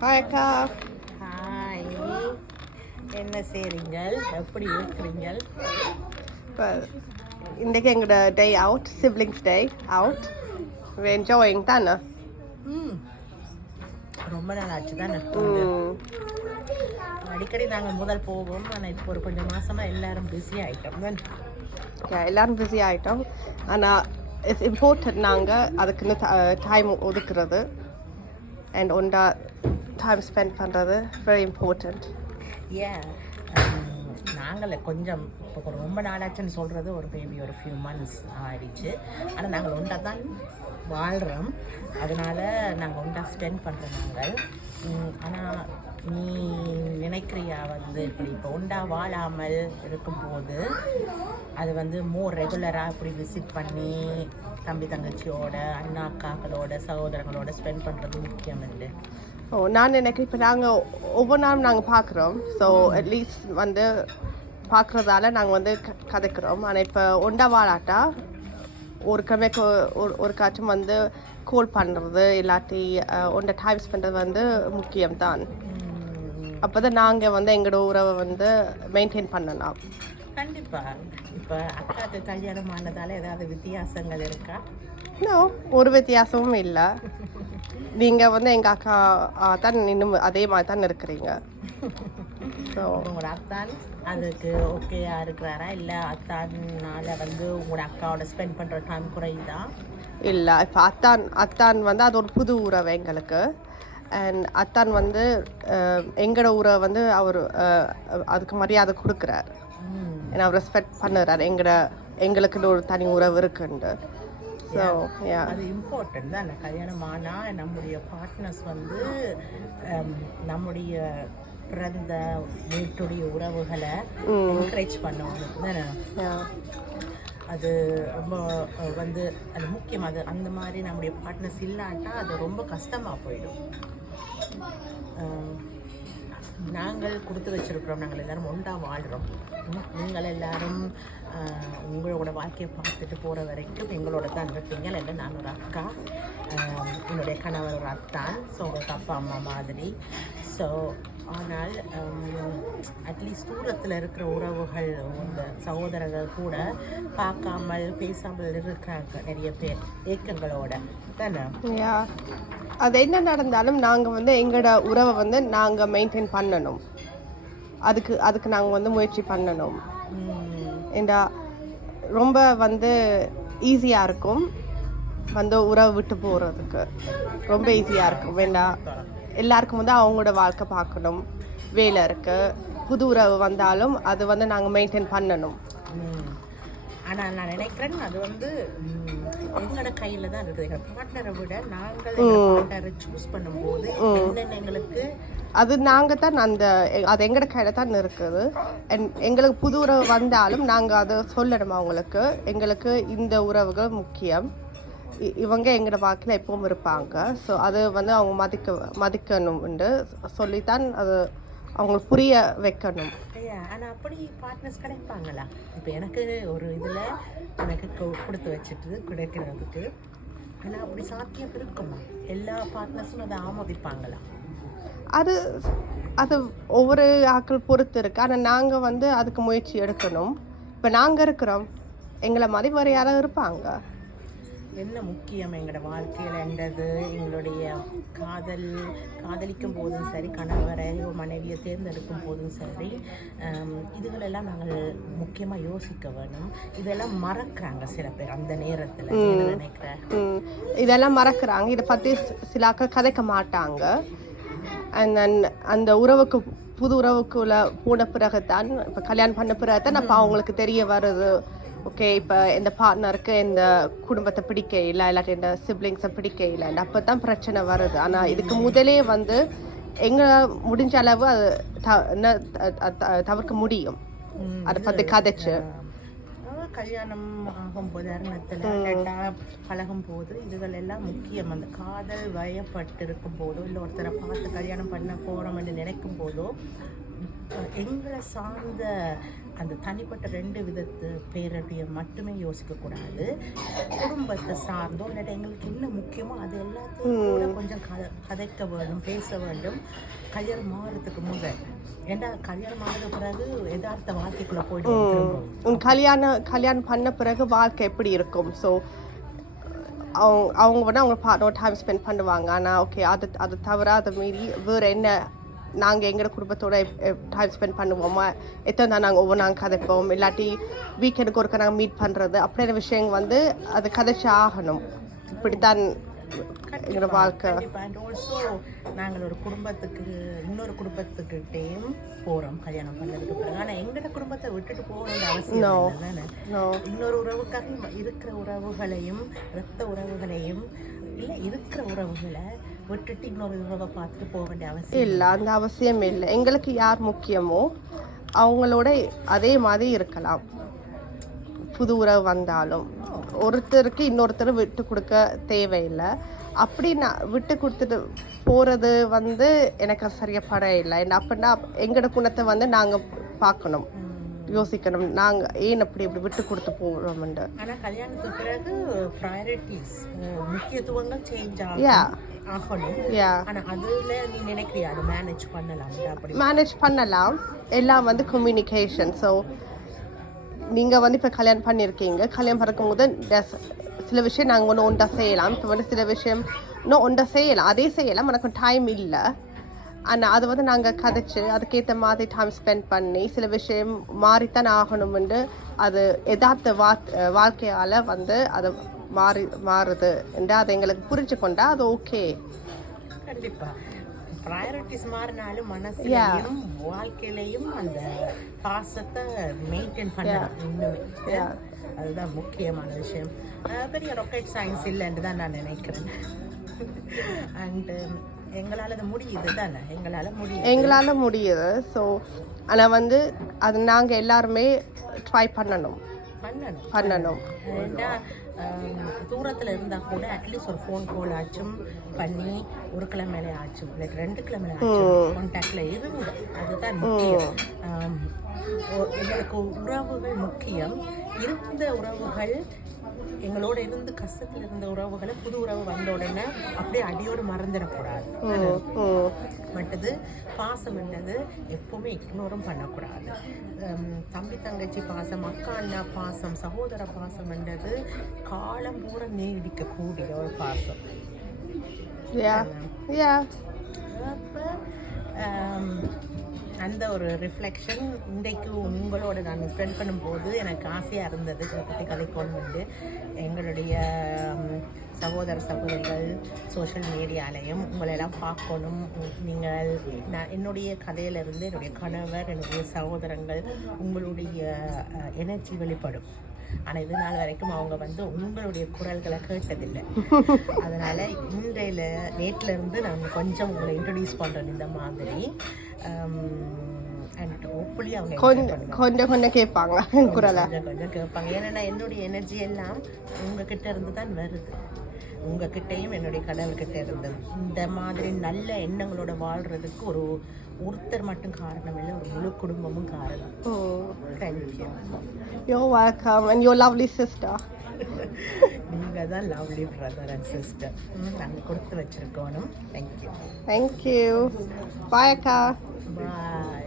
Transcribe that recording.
Hi அக்கா. Hi, என்ன செய்கிறீங்கள்? எப்படி இருக்கிறீங்கள்? இப்போ இன்றைக்கு எங்களோட day out, siblings day out. We enjoying தானே. ரொம்ப நாள் ஆச்சு தானே. அடிக்கடி நாங்கள் முதல் போவோம், ஆனால் இப்போ ஒரு கொஞ்சம் மாதமாக எல்லாரும் பிஸி ஆகிட்டோம் தானே. எல்லோரும் பிஸி ஆகிட்டோம். ஆனால் இட்ஸ் இம்பார்ட்டன்ட் நாங்கள் அதுக்குன்னு டைம் ஒதுக்குறது அண்ட் ஒன்றா டைம் ஸ்பெண்ட் பண்ணுறது வெரி இம்பார்ட்டண்ட். ஏன் நாங்கள் கொஞ்சம் இப்போ ரொம்ப நாளாச்சுன்னு சொல்கிறது ஒரு மேபி ஒரு ஃபியூ மந்த்ஸ் ஆயிடுச்சு. ஆனால் நாங்கள் ஒன்றா தான் வாழ்கிறோம், அதனால் நாங்கள் ஒன்றா ஸ்பெண்ட் பண்ணுறோம் நாங்கள். ஆனால் நீ நினைக்கிறியா இப்படி இப்போ ஒன்றா வாழாமல் இருக்கும்போது அது மோர் ரெகுலராக இப்படி விசிட் பண்ணி தம்பி தங்கச்சியோட அண்ணா அக்காக்களோட சகோதரங்களோட ஸ்பெண்ட் பண்ணுறது முக்கியம் இல்லை? நான் நினைக்கிறேன் இப்போ நாங்கள் ஒவ்வொரு நாளும் நாங்கள் பார்க்குறோம். ஸோ அட்லீஸ்ட் பார்க்குறதால நாங்கள் கதைக்கிறோம். ஆனால் இப்போ ஒன்றா வாழாட்டா ஒரு கிழமைக்கு ஒரு காட்டும் கோல் பண்ணுறது இல்லாட்டி ஒன்றை டைம் ஸ்பெண்ட் முக்கியம்தான். அப்போ தான் நாங்கள் எங்களோட உறவை மெயின்டைன் பண்ணலாம். கண்டிப்பாக. இப்போ அக்காவுக்கு கல்யாணம் ஆனதால் ஏதாவது வித்தியாசங்கள் இருக்கா? இன்னும் ஒரு வித்தியாசமும் இல்லை. நீங்கள் எங்கள் அக்கா தான் இன்னும் அதே மாதிரி தான் இருக்கிறீங்க. ஸோ உங்களோட அத்தான் அதுக்கு ஓகேயா இருக்கிறாரா, இல்லை அத்தானால உங்களோட அக்காவோட ஸ்பெண்ட் பண்ணுற டைம் குறையுதா? இல்லை, இப்போ அத்தான் அது ஒரு புது உறவு எங்களுக்கு. அண்ட் அத்தான் எங்களோட உறவை அவர் அதுக்கு மரியாதை கொடுக்குறாரு. அவர் ரெஸ்பெக்ட் பண்ணுறாரு. எங்களுக்குன்னு ஒரு தனி உறவு இருக்குண்டு. ஸோ அது இம்பார்ட்டன்ட் தான். கல்யாணம் ஆனால் நம்முடைய பார்ட்னர்ஸ் நம்முடைய பிறந்த வீட்டுடைய உறவுகளை என்கரேஜ் பண்ணுவாங்க தானே. அது ரொம்ப அது முக்கியம். அது அந்த மாதிரி நம்முடைய பார்ட்னர்ஸ் இல்லாட்டா அது ரொம்ப கஷ்டமாக போயிடும். நாங்கள் கொடுத்து வச்சுருக்கிறோம், நாங்கள் எல்லோரும் ஒன்றா வாழ்கிறோம். நீங்கள் எல்லோரும் உங்களோட வாழ்க்கையை பார்த்துட்டு போகிற வரைக்கும் எங்களோட தான் இருப்பீங்க. இல்லை நான் ஒரு அக்கா, என்னுடைய கணவர் ஒரு அத்தான். ஸோ உங்களுக்கு அப்பா அம்மா மாதிரி. ஸோ ஆனால் அட்லீஸ்ட் தூரத்தில் இருக்கிற உறவுகள் இந்த சகோதரர்கள் கூட பார்க்காமல் பேசாமல் இருக்கிறாங்க நிறைய பேர் ஏக்கங்களோட தானே. அது என்ன நடந்தாலும் நாங்கள் எங்களோட உறவை நாங்கள் மெயின்டைன் பண்ணணும். அதுக்கு நாங்கள் முயற்சி பண்ணணும். ஏண்டா ரொம்ப ஈஸியாக இருக்கும் உறவை விட்டு போகிறதுக்கு. ரொம்ப ஈஸியாக இருக்கும். வேண்டாம், எல்லாருக்கும் அவங்களோட வாழ்க்கை பார்க்கணும், வேலை இருக்குது. புது உறவு வந்தாலும் அது நாங்கள் மெயின்டைன் பண்ணணும். ஆனால் நான் நினைக்கிறேன் அது எங்களோட கையில் தான் இருக்குது. எங்கள் பார்ட்னரை விட நாங்கள் பார்ட்னரை சூஸ் பண்ணும்போது என்னென்ன எங்களுக்கு அது நாங்கள் தான் அது எங்களோட கையில் தான் இருக்குது. எங்களுக்கு புது உறவு வந்தாலும் நாங்கள் அதை சொல்லணும் அவங்களுக்கு. எங்களுக்கு இந்த உறவுகள் முக்கியம், இவங்க எங்களோட வாழ்க்கையில் எப்பவும் இருப்பாங்க. ஸோ அது அவங்க மதிக்கணும்னு சொல்லித்தான் அது அவங்களுக்கு புரிய வைக்கணும். ஆனால் அப்படி பார்ட்னர்ஸ் கிடைப்பாங்களா? இப்போ எனக்கு ஒரு இதில் எனக்கு கொடுத்து வச்சுட்டு கிடைக்கிறதுக்கு, ஆனால் அப்படி சாத்தியம் இருக்குமா? எல்லா பார்ட்னர்ஸும் அதை ஆமோதிப்பாங்களா? அது ஒவ்வொரு ஆட்கள் பொறுத்து இருக்கு. ஆனால் நாங்கள் அதுக்கு முயற்சி எடுக்கணும். இப்போ நாங்கள் இருக்கிறோம், எங்களை மாதிரி வேறு யாராவது இருப்பாங்க. என்ன முக்கியம் எங்களோட வாழ்க்கையில் என்றது எங்களுடைய காதலிக்கும் போதும் சரி, கணவரை மனைவியை தேர்ந்தெடுக்கும் போதும் சரி, இதுகளெல்லாம் நாங்கள் முக்கியமாக யோசிக்க வேணும். இதெல்லாம் மறக்கிறாங்க சில பேர் அந்த நேரத்தில். நினைக்கிறேன் இதெல்லாம் மறக்கிறாங்க. இதை பற்றி சில கதைக்க மாட்டாங்க. அந்த உறவுக்கு புது உறவுக்குள்ள போன பிறகு தான், இப்போ கல்யாணம் பண்ண பிறகு தான் அப்போ அவங்களுக்கு தெரிய வருது. ஓகே, இப்போ இந்த பார்ட்னருக்கு இந்த குடும்பத்தை பிடிக்க இல்லை, இல்லாட்டி இந்த சிப்ளிங்ஸை பிடிக்க இல்லை, அப்போ தான் பிரச்சனை வருது. ஆனால் இதுக்கு முதலே எங்களை முடிஞ்ச அளவு அது தவிர்க்க முடியும். அதை பற்றி கதைச்சு கல்யாணம் ஆகும்போது அருணத்தில் பழகும் போது இதுகள் எல்லாம் முக்கியம். அந்த காதல் வயப்பட்டு இருக்கும் போதோ, இல்லை ஒருத்தரை பார்த்து கல்யாணம் பண்ண போகிறோம் என்று நினைக்கும் போதோ எங்களை சார்ந்த அந்த தனிப்பட்ட 2 விதத்து பேருடைய மட்டுமே யோசிக்கக்கூடாது. குடும்பத்தை சார்ந்தோ இல்லாட்டி எங்களுக்கு என்ன முக்கியமோ அது எல்லாத்தையும் கூட கொஞ்சம் கதைக்க வேண்டும், பேச வேண்டும். கல்யாணம் மாறுறதுக்கு முதல், ஏன்னா கல்யாணம் ஆனது பிறகு யதார்த்த வாழ்க்கைக்குள்ள போயிட்டு கல்யாணம் பண்ண பிறகு வாழ்க்கை எப்படி இருக்கும். ஸோ அவங்க வந்து அவங்க பார்ட்னர் டைம் ஸ்பெண்ட் பண்ணுவாங்க. ஆனால் ஓகே அது தவிர அதை மீறி வேறு என்ன நாங்கள் எங்களோட குடும்பத்தோட டைம் ஸ்பெண்ட் பண்ணுவோமா, எத்தனை தான் நாங்கள் ஒவ்வொரு நாங்கள் கதைப்போம், இல்லாட்டி வீக்கெண்டுக்கு ஒருக்க நாங்கள் மீட் பண்ணுறது அப்படின்ற விஷயங்கள் வந்து அது கதைச்சு ஆகணும். இப்படித்தான் எங்களோட வாழ்க்கை. அண்ட் ஆல்சோ நாங்கள் ஒரு குடும்பத்துக்கு இன்னொரு குடும்பத்துக்கிட்டேயும் போகிறோம் கல்யாணம் பண்ணதுக்கு பிறகு. ஆனால் எங்களோட குடும்பத்தை விட்டுட்டு போகணுன்ற அவசியம் தானே. இன்னொரு உறவுக்காக இருக்கிற உறவுகளையும் இரத்த உறவுகளையும் இல்லை இருக்கிற உறவுகளை விட்டுட்டு இன்னொரு உறவை பார்த்துட்டு போக வேண்டிய அவசியம் இல்லை. அந்த அவசியம் இல்லை. எங்களுக்கு யார் முக்கியமோ அவங்களோட அதே மாதிரி இருக்கலாம். புது உறவு வந்தாலும் ஒருத்தருக்கு இன்னொருத்தர் விட்டு கொடுக்க தேவையில்லை. அப்படி நான் விட்டு கொடுத்துட்டு போகிறது வந்து எனக்கு சரியப்பட இல்லை. அப்படின்னா எங்களோட குணத்தை வந்து நாங்கள் பார்க்கணும், யோசிக்கணும், நாங்கள் ஏன் அப்படி விட்டு கொடுத்து போகிறோம்ண்டு. ஆனால் கல்யாணத்துக்கு பிறகு ப்ரையாரிட்டிஸ் முக்கியத்துவங்கள் சேஞ்ச் ஆகணும். ஆனால் அதில் நீ நினைக்கிறியா அதை மேனேஜ் பண்ணலாம்? அப்படி மேனேஜ் பண்ணலாம். எல்லாம் வந்து கம்யூனிகேஷன். ஸோ நீங்கள் வந்து இப்போ கல்யாணம் பண்ணியிருக்கீங்க, கல்யாணம் பிறக்கும் போது சில விஷயம் நாங்கள் ஒன்று ஒன்றா செய்யலாம். இப்போ வந்து சில விஷயம் இன்னும் ஒன்றா செய்யலாம், அதே செய்யலாம், எனக்கு டைம் இல்லை. ஆனால் அது வந்து நாங்கள் கதைச்சு அதுக்கேற்ற மாதிரி டைம் ஸ்பெண்ட் பண்ணி சில விஷயம் மாறித்தான் ஆகணும்னு அது யதார்த்த வாழ்க்கையால் வந்து அது மாறுது என்று அதை எங்களுக்கு புரிஞ்சு கொண்டா அது ஓகே. கண்டிப்பாக ப்ரையாரிட்டிஸ் மாறினாலும் மனசுலையும் வாழ்க்கையிலையும் அந்த பாசத்தை மெயின்டைன் பண்ணலாம் இன்னுமே. அதுதான் முக்கியமான விஷயம். பெரிய ராக்கெட் சயின்ஸ் இல்லைன்னு தான் நான் நினைக்கிறேன். அண்டு எங்களால் அது முடியுது தானே, எங்களால் முடியுது. ஸோ ஆனால் வந்து அது நாங்கள் எல்லாருமே ட்ரை பண்ணணும். ஏன்னா தூரத்தில் இருந்தால் கூட அட்லீஸ்ட் ஒரு ஃபோன் கால் ஆச்சும் பண்ணி ஒரு கிழமையிலே ஆச்சும் இல்லை 2 கிழமையில ஆச்சும் கான்டாக்டில் இருந்து, அதுதான் முக்கியம். எங்களுக்கு உறவுகள் முக்கியம். இருந்த உறவுகள் எங்களோட இருந்து கஷ்டத்தில் இருந்த உறவுகளை புது உறவு வந்த உடனே அப்படியே அடியோடு மறந்துடக்கூடாது. மற்றது பாசம் என்றது எப்பவுமே இக்னோரும் பண்ணக்கூடாது. தம்பி தங்கச்சி பாசம், அக்கா அண்ணா பாசம், சகோதர பாசம் என்றது காலம் பூரா நீடிக்கக்கூடிய ஒரு பாசம். அப்போ அந்த ஒரு ரிஃப்ளெக்ஷன் இன்றைக்கு உங்களோட நான் ஸ்பெண்ட் பண்ணும்போது எனக்கு ஆசையாக இருந்தது. பற்றி கதைக்கொண்டு வந்து எங்களுடைய சகோதர சகோதரிகள் சோஷியல் மீடியாலையும் உங்களெல்லாம் பார்க்கணும். நீங்கள் நான் என்னுடைய கதையிலிருந்து என்னுடைய கணவர், என்னுடைய சகோதரங்கள் உங்களுடைய எனர்ஜி வெளிப்படும். ஆனால் இது நாள் வரைக்கும் அவங்க வந்து உங்களுடைய குரல்களை கேட்டதில்லை. அதனால் நேற்றுல இருந்து நான் கொஞ்சம் உங்களை இன்ட்ரடியூஸ் பண்ணுறேன் இந்த மாதிரி. அண்ட் ஹோப்ஃபுல்லி அவங்க கொஞ்சம் கேட்பாங்க, கொஞ்சம் கேட்பாங்க. ஏன்னா என்னுடைய எனர்ஜி எல்லாம் உங்ககிட்ட இருந்து தான் வருது. உங்ககிட்டையும் என்னுடைய கடவுள்கிட்ட இருந்தது. இந்த மாதிரி நல்ல எண்ணங்களோட வாழ்கிறதுக்கு ஒருத்தர் மட்டும் காரணம் இல்லை, ஒரு முழு குடும்பமும் காரணம். Thank you. You're welcome and your lovely sister. நீங்கள் தான் லவ்லி பிரதர் அண்ட் சிஸ்டர். நாங்கள் கொடுத்து வச்சுருக்கோம். தேங்க்யூ. Thank you. Bye அக்கா. Bye.